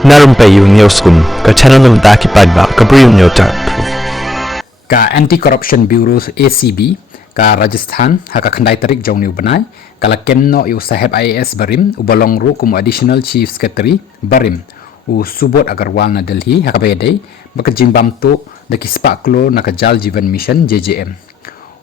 Narumpayu Newskum, ka channel ng Daki Padba, ka Briyo Newtar. Ka Anti-Corruption Bureau ACB, ka Rajasthan, haka kandai tarik jong niu benai, kala kemno iu saheb IAS Barim, ubalong ru kumu Additional Chief Secretary Barim, u Subodh Agarwal na Delhi, haka bayadai, baka jimbam tu, daki spaklo na ka Jal Jeevan Mission JJM.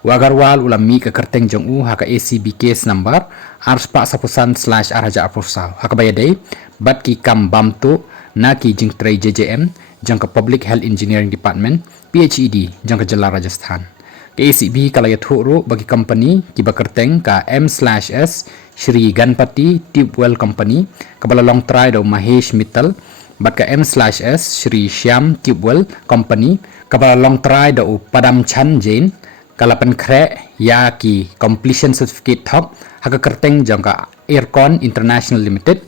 U Agarwal ulami ka kerteng jong u haka ACB case number R//R/Aprofsal, haka bayadai, bat ki kam bam tu, na ki jing tray JJM, jang ka Public Health Engineering Department, PHED, jang ka Jala Rajasthan. Ke ACB kalayat huru bagi company ki bakerteng ka M/S Shri Ganpati Tubewell Company kabala long try do Mahesh Mittal bat ka M/S Shri Shyam Tubewell Company kabala long try do Padam Chan Jain kalapan kre ya ki completion certificate thok haka kerteng jang ka Aircon International Limited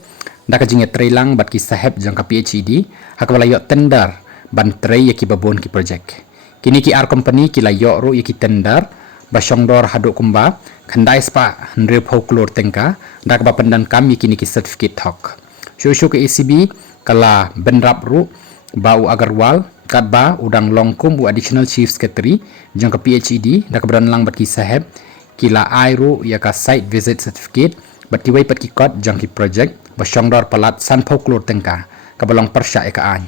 daka jinge trailang bat ki saheb jang ka PHED haka bala yo tender ban tray ya ki babon ki project. Kini ki company ki la yo ru ki tender basyongdor haduk kumba khandai spa ndre phoklor tengka dak ba pandan kami kini ki certificate thok shushu ke ACB kala benrap ru bau Agarwal katba udang longkum bu Additional Chief Secretary jang ke PHED dak beran lang bat ki saheb kila airu ya ka site visit certificate bat ki wai pat ki kot jang ki project basyongdor palat san phoklor tengka kabalong persya e ka ai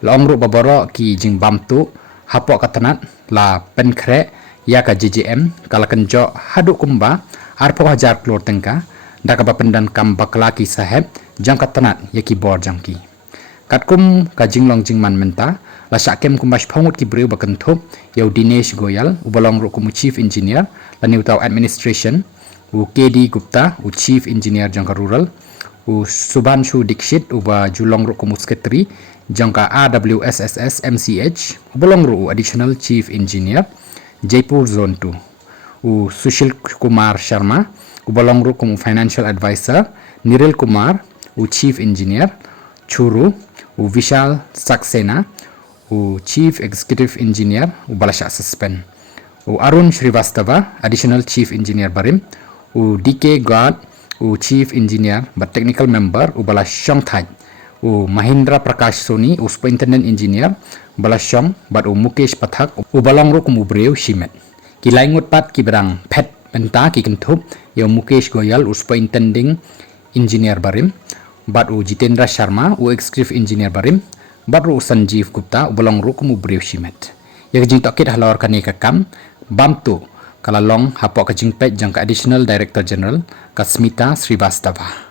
long ru baboro ki jing bamtu hapok katanat la penkre ya ka JJM kala kenjo haduk kumba arpo hajar klor tengka daka bapendan kam baklaki saheb jang katanat ya ki bor jangki katkum ka jinglong jingman menta la sakem kumbas phongut ki breu bakentup yau Dinesh Goyal ubalong ru kumu Chief Engineer la New Tau Administration u KD Gupta u Chief Engineer jangka Rural u Subhanshu Dikshit uba julong ru kumu Secretary jangka AWSSS MCH ubalong ru Additional Chief Engineer Jaipur Zone 2 u Sushil Kumar Sharma ubalong ru kumu Financial Advisor Niril Kumar u Chief Engineer Churu u Vishal Saxena u Chief Executive Engineer u Balasha Suspend u Arun Shrivastava Additional Chief Engineer Barim u DK God u Chief Engineer but Technical Member u Balashong Thaj u Mahindra Prakash Soni u Superintendent Engineer Balashong bat u Mukesh Pathak u balong ru kumu breu shimet kilai ngut pat ki berang pet penta ki kentup yo Mukesh Goyal u Superintending Engineer Barim bat u Jitendra Sharma u Executive Engineer Barim bat u Sanjeev Gupta u balong ru kumu breu shimet ya jing tokit halor kane ka kam bamtu kalalong hapok ka jing pet jang ka Additional Director General Kasmita Srivastava.